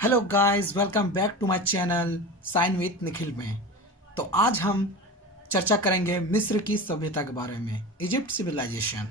Hello guys, welcome back to my channel sign with Nikhil में। तो आज हम चर्चा करेंगे मिस्र की सभ्यता के बारे में, इजिप्ट सिविलाइजेशन।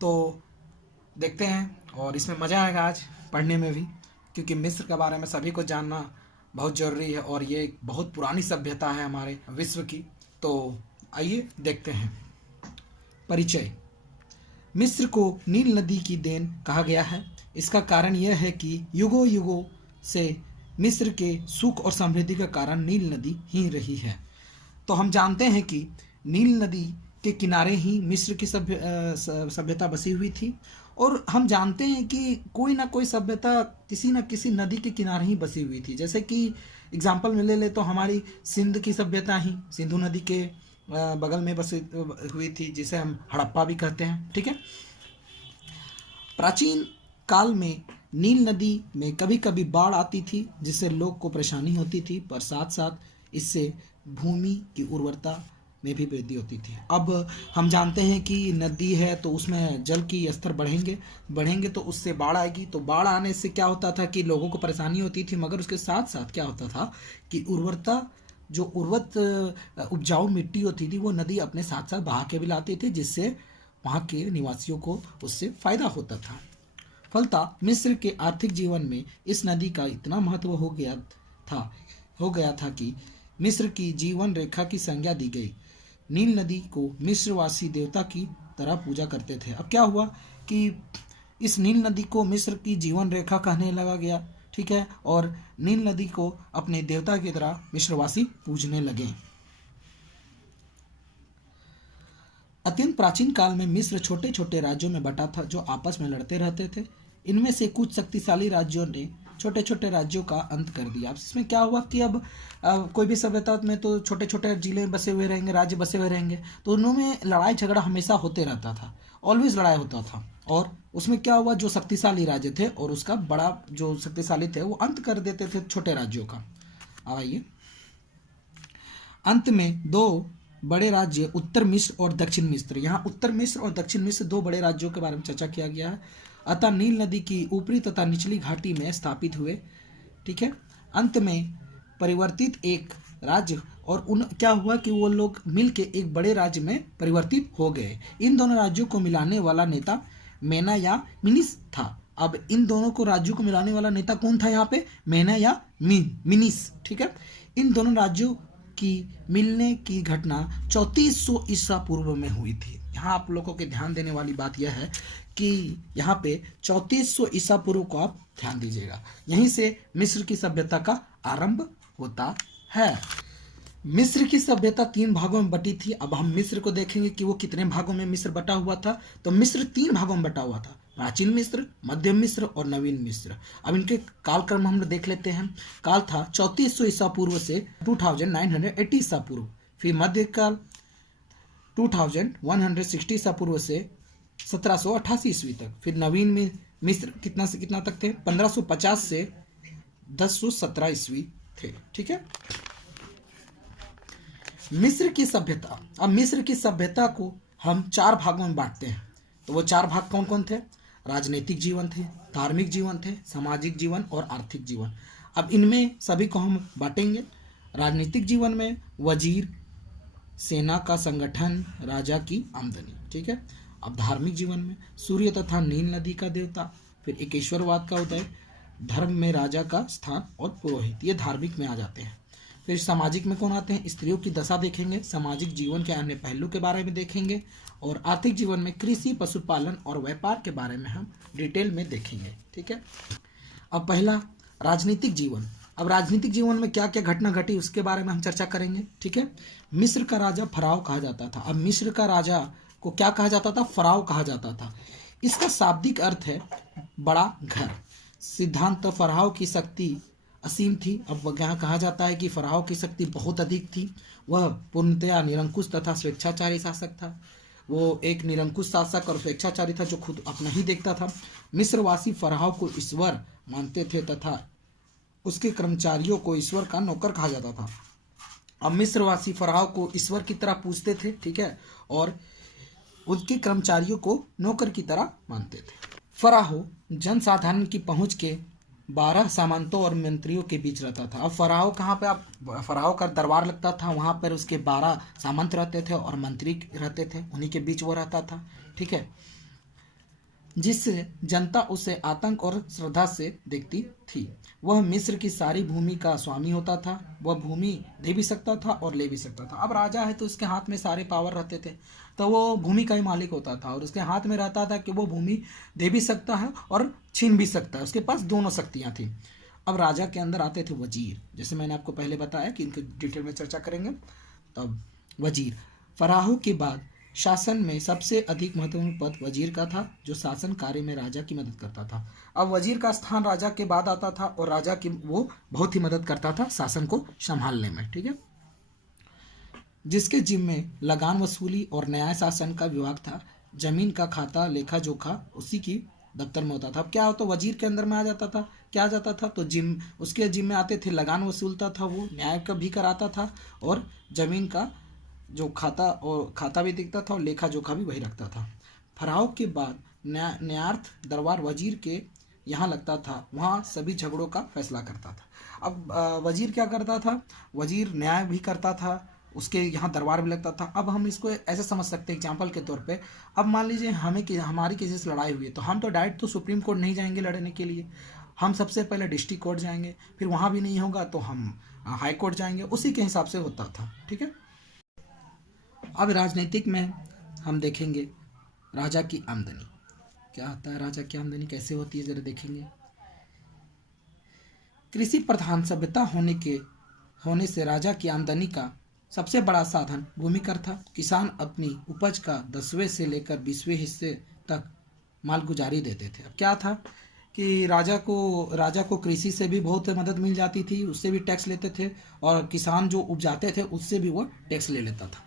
तो देखते हैं, और इसमें मज़ा आएगा आज पढ़ने में भी, क्योंकि मिस्र के बारे में सभी को जानना बहुत ज़रूरी है और ये एक बहुत पुरानी सभ्यता है हमारे विश्व की। तो आइए देखते हैं। परिचय। मिस्र को नील नदी की देन कहा गया है। इसका कारण यह है कि युगों युगों से मिस्र के सुख और समृद्धि का कारण नील नदी ही रही है। तो हम जानते हैं कि नील नदी के किनारे ही मिस्र की सभ्यता बसी हुई थी, और हम जानते हैं कि कोई ना कोई सभ्यता किसी न किसी नदी के किनारे ही बसी हुई थी। जैसे कि एग्जाम्पल में ले ले तो हमारी सिंध की सभ्यता ही सिंधु नदी के बगल में बसी हुई थी, जिसे हम हड़प्पा भी कहते हैं। ठीक है। प्राचीन काल में नील नदी में कभी कभी बाढ़ आती थी, जिससे लोग को परेशानी होती थी, पर साथ साथ इससे भूमि की उर्वरता में भी वृद्धि होती थी। अब हम जानते हैं कि नदी है तो उसमें जल की स्तर बढ़ेंगे तो उससे बाढ़ आएगी। तो बाढ़ आने से क्या होता था कि लोगों को परेशानी होती थी, मगर उसके साथ साथ क्या होता था कि उपजाऊ मिट्टी होती थी वो नदी अपने साथ साथ बहा के भी लाती थी, जिससे वहाँ के निवासियों को उससे फायदा होता था। फलतः मिस्र के आर्थिक जीवन में इस नदी का इतना महत्व हो गया था कि मिस्र की जीवन रेखा की संज्ञा दी गई। नील नदी को मिस्रवासी देवता की तरह पूजा करते थे। अब क्या हुआ कि इस नील नदी को मिस्र की जीवन रेखा कहने लगा गया। ठीक है। और नील नदी को अपने देवता की तरह मिस्रवासी पूजने लगे। अत्यंत प्राचीन काल में मिस्र छोटे छोटे राज्यों में बटा था, जो आपस में लड़ते रहते थे। इनमें से कुछ शक्तिशाली राज्यों ने छोटे छोटे राज्यों का अंत कर दिया। अब इसमें क्या हुआ कि अब कोई भी सभ्यता में तो छोटे छोटे जिले बसे हुए रहेंगे, राज्य बसे हुए रहेंगे, तो उनमें लड़ाई झगड़ा हमेशा होते रहता था, ऑलवेज लड़ाई होता था। और उसमें क्या हुआ, जो शक्तिशाली राज्य थे और उसका बड़ा जो शक्तिशाली थे वो अंत कर देते थे छोटे राज्यों का। अब आइए, अंत में दो बड़े राज्य उत्तर मिस्र और दक्षिण मिस्र, यहाँ उत्तर मिस्र और दक्षिण मिस्र दो बड़े राज्यों के बारे में चर्चा किया गया है। अतः नील नदी की ऊपरी तथा निचली घाटी में स्थापित हुए। ठीक है। अंत में परिवर्तित एक राज्य, और क्या हुआ कि वो लोग मिलके एक बड़े राज्य में परिवर्तित हो गए। इन दोनों राज्यों को मिलाने वाला नेता मेना या मिनिस था। अब इन दोनों को राज्यों को मिलाने वाला नेता कौन था यहाँ पे, मेना या मिनिस। ठीक है। इन दोनों राज्यों की मिलने की घटना 3400 ईसा पूर्व में हुई थी। यहाँ आप लोगों के ध्यान देने वाली बात यह है कि यहाँ पे 3400 ईसा पूर्व को आप ध्यान दीजिएगा। यहीं से मिस्र की सभ्यता का आरंभ होता है। मिस्र की सभ्यता 3 भागों में बटी थी। अब हम मिस्र को देखेंगे कि वो कितने भागों में मिस्र बटा हुआ था। तो मिस्र 3 भागों में बटा हुआ था, प्राचीन मिस्र, मध्य मिस्र और नवीन मिस्र। अब इनके कालक्रम हम देख लेते हैं। काल था 3400 ईसा पूर्व से 2980 ईसा पूर्व। फिर मध्यकाल 2160 ईसा पूर्व से 1788 ईस्वी तक। फिर नवीन में मिस्र कितना से कितना तक थे, 1550 से 1017 ईस्वी थे। ठीक है। मिस्र की सभ्यता। अब मिस्र की सभ्यता को हम 4 भागों में बांटते हैं। तो वो 4 भाग कौन कौन थे? राजनीतिक जीवन थे, धार्मिक जीवन थे, सामाजिक जीवन और आर्थिक जीवन। अब इनमें सभी को हम बांटेंगे। राजनीतिक जीवन में वजीर, सेना का संगठन, राजा की आमदनी। ठीक है। अब धार्मिक जीवन में सूर्य तथा नील नदी का देवता, फिर एकेश्वरवाद का उदय, धर्म में राजा का स्थान और पुरोहित, ये धार्मिक में आ जाते हैं। फिर सामाजिक में कौन आते हैं? स्त्रियों की दशा देखेंगे, सामाजिक जीवन के अन्य पहलू के बारे में देखेंगे, और आर्थिक जीवन में कृषि, पशुपालन और व्यापार के बारे में हम डिटेल में देखेंगे। ठीक है। अब पहला, राजनीतिक जीवन। अब राजनीतिक जीवन में क्या क्या घटना घटी उसके बारे में हम चर्चा करेंगे। ठीक है। मिस्र का राजा फराव कहा जाता था। अब मिस्र का राजा को क्या कहा जाता था? फराव कहा जाता था। इसका शाब्दिक अर्थ है बड़ा घर। सिद्धांत फराव की शक्ति असीम थी। अब यहाँ कहा जाता है कि फराव की शक्ति बहुत अधिक थी। वह पूर्णतया निरंकुश तथा स्वेच्छाचारी शासक था। वो एक निरंकुश शासक और स्वेच्छाचारी था, जो खुद अपना ही देखता था। मिस्रवासी फराव को ईश्वर मानते थे तथा उसके कर्मचारियों को ईश्वर का नौकर कहा जाता था। अब मिस्रवासी फराव को ईश्वर की तरह पूजते थे। ठीक है। और उसके कर्मचारियों को नौकर की तरह मानते थे। फराहो जनसाधारण की पहुंच के 12 सामंतों और मंत्रियों के बीच रहता था। अब फराहो कहाँ पे, आप फराहो का दरबार लगता था, वहाँ पर उसके 12 सामंत रहते थे और मंत्री रहते थे, उन्हीं के बीच वो रहता था। ठीक है, जिससे जनता उसे आतंक और श्रद्धा से देखती थी। वह मिस्र की सारी भूमि का स्वामी होता था। वह भूमि दे भी सकता था और ले भी सकता था। अब राजा है तो उसके हाथ में सारे पावर रहते थे, तो वो भूमि का ही मालिक होता था और उसके हाथ में रहता था कि वो भूमि दे भी सकता है और छीन भी सकता है। उसके पास दोनों शक्तियाँ थी। अब राजा के अंदर आते थे वजीर, जैसे मैंने आपको पहले बताया कि इनकी डिटेल में चर्चा करेंगे। तब वजीर, फराहो के बाद शासन में सबसे अधिक महत्वपूर्ण पद वजीर का था, जो शासन कार्य में राजा की मदद करता था। अब वजीर का स्थान राजा के बाद आता था और राजा की वो बहुत ही मदद करता था शासन को संभालने में। ठीक है, जिसके जिम्मे लगान वसूली और न्याय शासन का विभाग था। जमीन का खाता लेखा जोखा उसी की दफ्तर में होता था। अब क्या होता, वजीर के अंदर में आ जाता था, क्या आ जाता था, तो उसके जिम्मे आते थे, लगान वसूलता था, वो न्याय का भी कराता था और जमीन का जो खाता भी दिखता था और लेखा जोखा भी वही रखता था। फराव के बाद न्यायार्थ दरबार वजीर के यहाँ लगता था, वहाँ सभी झगड़ों का फैसला करता था। अब वजीर क्या करता था, वजीर न्याय भी करता था, उसके यहाँ दरबार भी लगता था। अब हम इसको ऐसे समझ सकते हैं एग्जाम्पल के तौर पे, अब मान लीजिए हमारी किसी से लड़ाई हुई है, तो हम तो डायरेक्ट तो सुप्रीम कोर्ट नहीं जाएंगे लड़ने के लिए, हम सबसे पहले डिस्ट्रिक्ट कोर्ट जाएंगे, फिर वहाँ भी नहीं होगा तो हम हाई कोर्ट जाएंगे, उसी के हिसाब से होता था। ठीक है, अब राजनीतिक में हम देखेंगे राजा की आमदनी क्या होता है, राजा की आमदनी कैसे होती है, जरा देखेंगे। कृषि प्रधान सभ्यता होने से राजा की आमदनी का सबसे बड़ा साधन भूमि कर था। किसान अपनी उपज का 10वें से लेकर 20वें हिस्से तक मालगुजारी देते थे। अब क्या था कि राजा को कृषि से भी बहुत मदद मिल जाती थी, उससे भी टैक्स लेते थे, और किसान जो उपजाते थे उससे भी वो टैक्स ले लेता था।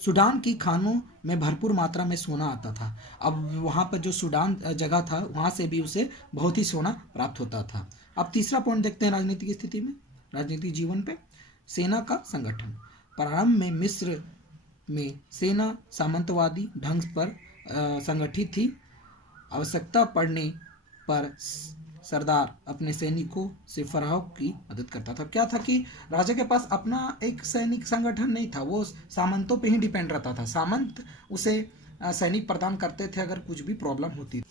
सूडान की खानों में भरपूर मात्रा में सोना आता था। अब वहाँ पर जो सूडान जगह था वहाँ से भी उसे बहुत ही सोना प्राप्त होता था। अब तीसरा पॉइंट देखते हैं राजनीतिक स्थिति में, राजनीतिक जीवन पे। सेना का संगठन, प्रारंभ में मिस्र में सेना सामंतवादी ढंग पर संगठित थी। आवश्यकता पड़ने पर सरदार अपने सैनिकों से फराव की मदद करता था। क्या था कि राजा के पास अपना एक सैनिक संगठन नहीं था, वो सामंतों पे ही डिपेंड रहता था। सामंत उसे सैनिक प्रदान करते थे अगर कुछ भी प्रॉब्लम होती थी।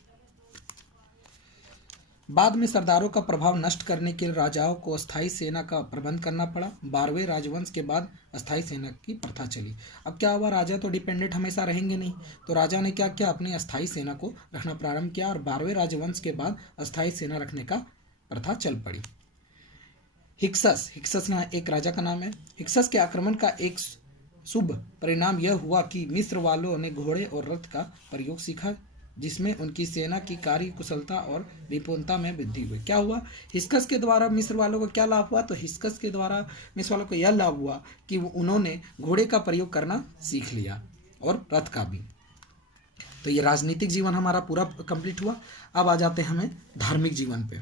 बाद में सरदारों का प्रभाव नष्ट करने के लिए राजाओं को अस्थायी सेना का प्रबंध करना पड़ा। 12वें राजवंश के बाद अस्थायी सेना की प्रथा चली। अब क्या हुआ, राजा तो डिपेंडेंट हमेशा रहेंगे नहीं, तो राजा ने क्या किया, अपनी अस्थायी सेना को रखना प्रारंभ किया और 12वें राजवंश के बाद अस्थायी सेना रखने का प्रथा चल पड़ी। हिक्सस यहाँ एक राजा का नाम है। हिक्सस के आक्रमण का एक शुभ परिणाम यह हुआ कि मिस्र वालों ने घोड़े और रथ का प्रयोग सीखा, जिसमें उनकी सेना की कार्य कुशलता और निपुणता में वृद्धि हुई। क्या हुआ, हिस्कस के द्वारा मिस्र वालों को क्या लाभ हुआ, तो हिस्कस के द्वारा मिस्र वालों को यह लाभ हुआ कि उन्होंने घोड़े का प्रयोग करना सीख लिया और रथ का भी। तो ये राजनीतिक जीवन हमारा पूरा कंप्लीट हुआ। अब आ जाते हैं हमें धार्मिक जीवन पे।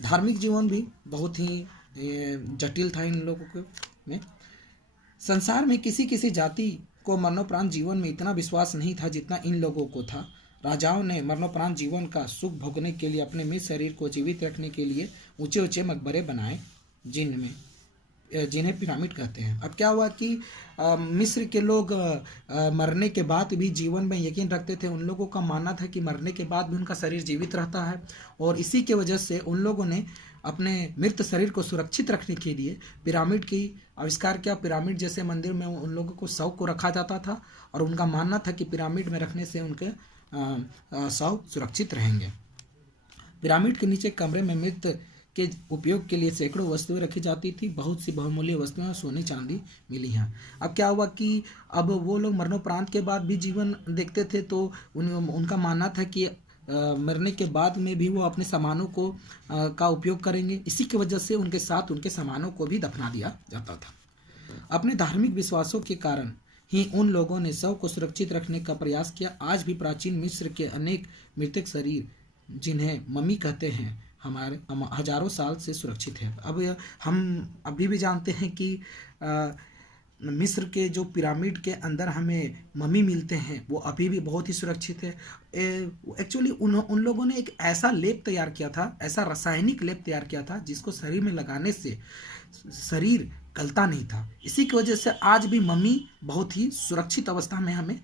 धार्मिक जीवन भी बहुत ही जटिल था इन लोगों के में। संसार में किसी किसी जाति को मरणोपरांत जीवन में इतना विश्वास नहीं था जितना इन लोगों को था। राजाओं ने मरणोपरांत जीवन का सुख भोगने के लिए अपने मृत शरीर को जीवित रखने के लिए ऊंचे ऊंचे मकबरे बनाए, जिन्हें पिरामिड कहते हैं। अब क्या हुआ कि मिस्र के लोग मरने के बाद भी जीवन में यकीन रखते थे। उन लोगों का मानना था कि मरने के बाद भी उनका शरीर जीवित रहता है, और इसी के वजह से उन लोगों ने अपने मृत शरीर को सुरक्षित रखने के लिए पिरामिड की आविष्कार किया। पिरामिड जैसे मंदिर में उन लोगों को शव को रखा जाता था, और उनका मानना था कि पिरामिड में रखने से उनके शव सुरक्षित रहेंगे। पिरामिड के नीचे कमरे में मृत के उपयोग के लिए सैकड़ों वस्तुएं रखी जाती थी। बहुत सी बहुमूल्य वस्तुएं सोने चांदी मिली हैं। अब क्या हुआ कि अब वो लोग मरणोपरांत के बाद भी जीवन देखते थे, तो उनका मानना था कि मरने के बाद में भी वो अपने सामानों को का उपयोग करेंगे। इसी की वजह से उनके साथ उनके सामानों को भी दफना दिया जाता था। अपने धार्मिक विश्वासों के कारण ही उन लोगों ने शव को सुरक्षित रखने का प्रयास किया। आज भी प्राचीन मिस्र के अनेक मृतक शरीर, जिन्हें मम्मी कहते हैं, हमारे हजारों साल से सुरक्षित है। अब हम अभी भी जानते हैं कि मिस्र के जो पिरामिड के अंदर हमें मम्मी मिलते हैं वो अभी भी बहुत ही सुरक्षित है। एक्चुअली उन लोगों ने एक ऐसा लेप तैयार किया था, ऐसा रासायनिक लेप तैयार किया था जिसको शरीर में लगाने से शरीर गलता नहीं था। इसी की वजह से आज भी मम्मी बहुत ही सुरक्षित अवस्था में हमें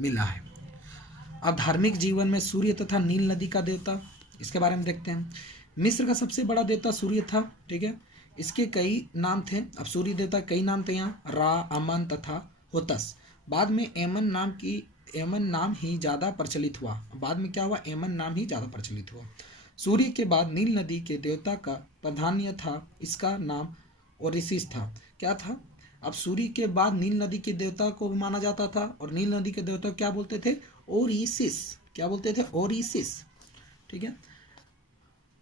मिला है। अब धार्मिक जीवन में सूर्य तथा नील नदी का देवता, इसके बारे में देखते हैं। मिस्र का सबसे बड़ा देवता सूर्य था, ठीक है। इसके कई नाम थे। अब सूर्य देवता कई नाम थे यहाँ, रा, अमन तथा होतस। बाद में एमन नाम ही ज़्यादा प्रचलित हुआ। बाद में क्या हुआ, एमन नाम ही ज़्यादा प्रचलित हुआ। सूर्य के बाद नील नदी के देवता का प्राधान्य था, इसका नाम ओरिसिस था। क्या था, अब सूर्य के बाद नील नदी के देवता को भी माना जाता था, और नील नदी के देवता क्या बोलते थे, ओरिसिस। क्या बोलते थे, ओरिसिस, ठीक है।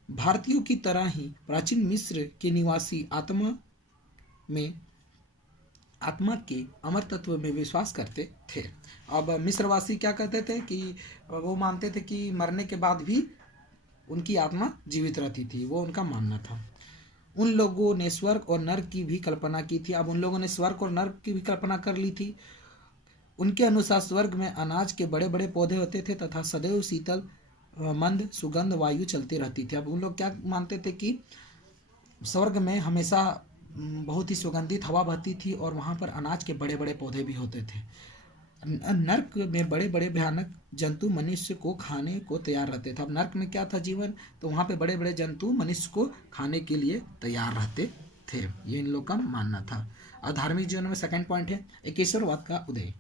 भारतीयों की तरह ही प्राचीन मिस्र के निवासी आत्मा के अमर तत्व में विश्वास करते थे। अब मिस्रवासी क्या कहते थे कि वो मानते थे कि मरने के बाद भी उनकी आत्मा जीवित रहती थी, वो उनका मानना था। उन लोगों ने स्वर्ग और नर्क की भी कल्पना की थी। अब उन लोगों ने स्वर्ग और नर्क की भी कल्पना कर ली थी। उनके अनुसार स्वर्ग में अनाज के बड़े बड़े पौधे होते थे तथा सदैव शीतल मंद सुगंध वायु चलती रहती थी। अब उन लोग क्या मानते थे कि स्वर्ग में हमेशा बहुत ही सुगंधित हवा बहती थी और वहाँ पर अनाज के बड़े बड़े पौधे भी होते थे। नर्क में बड़े बड़े भयानक जंतु मनुष्य को खाने को तैयार रहते थे। अब नर्क में क्या था जीवन, तो वहाँ पे बड़े बड़े जंतु मनुष्य को खाने के लिए तैयार रहते थे, ये इन लोग का मानना था। और धार्मिक जीवन में सेकंड पॉइंट है एकेश्वरवाद का उदय।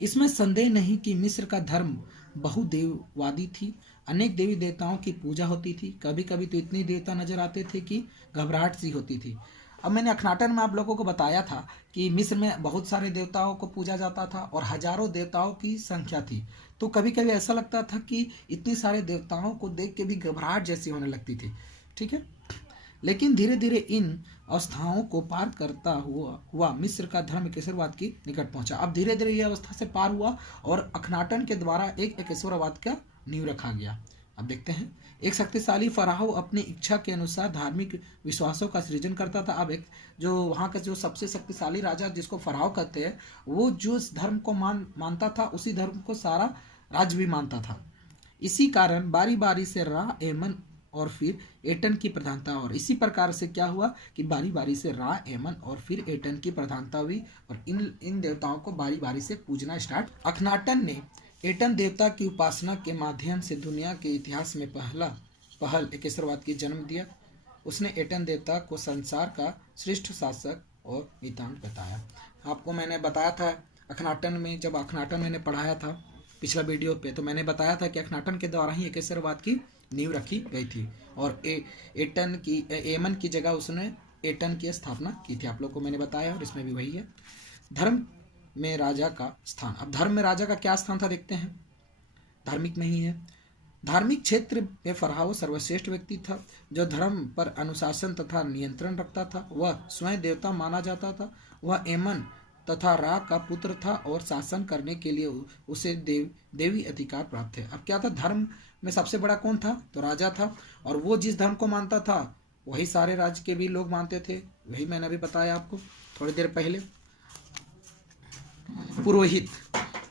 इसमें संदेह नहीं कि मिस्र का धर्म बहुदेववादी थी। अनेक देवी देवताओं की पूजा होती थी। कभी कभी तो इतने देवता नजर आते थे कि घबराहट सी होती थी। अब मैंने अखनाटन में आप लोगों को बताया था कि मिस्र में बहुत सारे देवताओं को पूजा जाता था और हजारों देवताओं की संख्या थी। तो कभी कभी ऐसा लगता था कि इतने सारे देवताओं को देख के भी घबराहट जैसी होने लगती थी, ठीक है। लेकिन धीरे धीरे इन अवस्थाओं को पार करता हुआ मिस्र का धर्म एकेश्वरवाद की निकट पहुंचा। अब धीरे धीरे यह अवस्था से पार हुआ और अखनाटन के द्वारा एक एकेश्वरवाद का नींव रखा गया। अब देखते हैं, एक शक्तिशाली फराहो अपनी इच्छा के अनुसार धार्मिक विश्वासों का सृजन करता था। अब एक जो वहाँ का जो सबसे शक्तिशाली राजा जिसको फराहो कहते हैं, वो जो धर्म को मानता था उसी धर्म को सारा राज्य भी मानता था। इसी कारण बारी बारी से रा, एमन और फिर एटन की प्रधानता, और इसी प्रकार से क्या हुआ कि बारी बारी से रा, एमन और फिर एटन की प्रधानता हुई और इन देवताओं को बारी बारी से पूजना स्टार्ट। अखनाटन ने एटन देवता की उपासना के माध्यम से दुनिया के इतिहास में पहल एकेश्वरवाद की जन्म दिया। उसने एटन देवता को संसार का श्रेष्ठ शासक और नितांत बताया। आपको मैंने बताया था अखनाटन में, जब अखनाटन मैंने पढ़ाया था पिछला वीडियो पे, तो मैंने बताया था कि अखनाटन के द्वारा ही एकेश्वरवाद की नींव रखी गई थी और एमन की जगह उसने एटन की स्थापना की थी। आप लोग को मैंने बताया और इसमें भी वही है। धर्म में राजा का स्थान। अब धर्म में राजा का क्या स्थान था देखते हैं, धार्मिक में ही है। धार्मिक क्षेत्र में फराहो सर्वश्रेष्ठ व्यक्ति था जो धर्म पर अनुशासन तथा नियंत्रण रखता था। वह स्वयं देवता माना जाता था। वह एमन तथा रा का पुत्र था और शासन करने के लिए उसे देवी अधिकार प्राप्त थे। अब क्या था, धर्म में सबसे बड़ा कौन था, तो राजा था, और वो जिस धर्म को मानता था वही सारे राज्य के भी लोग मानते थे। वही मैंने अभी बताया आपको थोड़ी देर पहले। पुरोहित।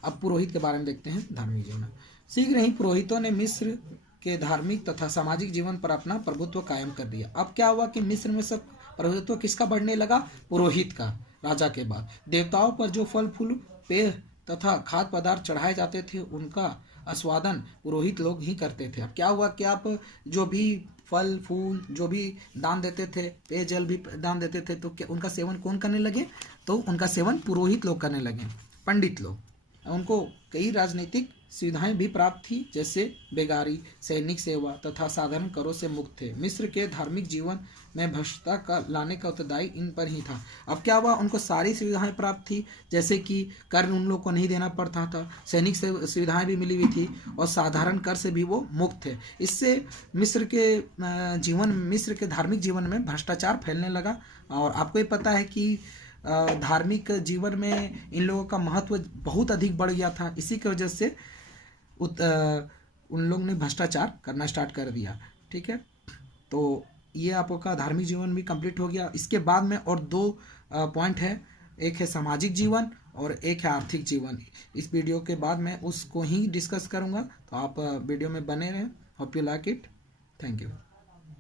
अब पुरोहित के बारे में देखते हैं धार्मिक जीवन। शीघ्र ही पुरोहितों ने मिस्र के धार्मिक तथा सामाजिक जीवन पर अपना प्रभुत्व कायम कर दिया। अब क्या हुआ कि मिस्र में सब प्रभुत्व किसका बढ़ने लगा, पुरोहित का। राजा के बाद देवताओं पर जो फल फूल पेय तथा खाद्य पदार्थ चढ़ाए जाते थे उनका आस्वादन पुरोहित लोग ही करते थे। अब क्या हुआ कि आप जो भी फल फूल जो भी दान देते थे, पेयजल भी दान देते थे, तो क्या उनका सेवन कौन करने लगे, तो उनका सेवन पुरोहित लोग करने लगे, पंडित लोग। उनको कई राजनीतिक सुविधाएं भी प्राप्त थी, जैसे बेगारी, सैनिक सेवा तथा साधारण करों से मुक्त थे। मिस्र के धार्मिक जीवन में भ्रष्टता का लाने का उत्तरदायी इन पर ही था। अब क्या हुआ, उनको सारी सुविधाएं प्राप्त थी, जैसे कि कर उन लोग को नहीं देना पड़ता था, सैनिक सुविधाएं भी मिली हुई थी और साधारण कर से भी वो मुक्त थे। इससे मिस्र के धार्मिक जीवन में भ्रष्टाचार फैलने लगा। और आपको ये पता है कि धार्मिक जीवन में इन लोगों का महत्व बहुत अधिक बढ़ गया था। इसी की वजह से उन लोग ने भ्रष्टाचार करना स्टार्ट कर दिया, ठीक है। तो ये आपका धार्मिक जीवन भी कंप्लीट हो गया। इसके बाद में और दो पॉइंट है एक है सामाजिक जीवन और एक है आर्थिक जीवन। इस वीडियो के बाद मैं उसको ही डिस्कस करूँगा, तो आप वीडियो में बने रहें। Hope you like it. Thank you.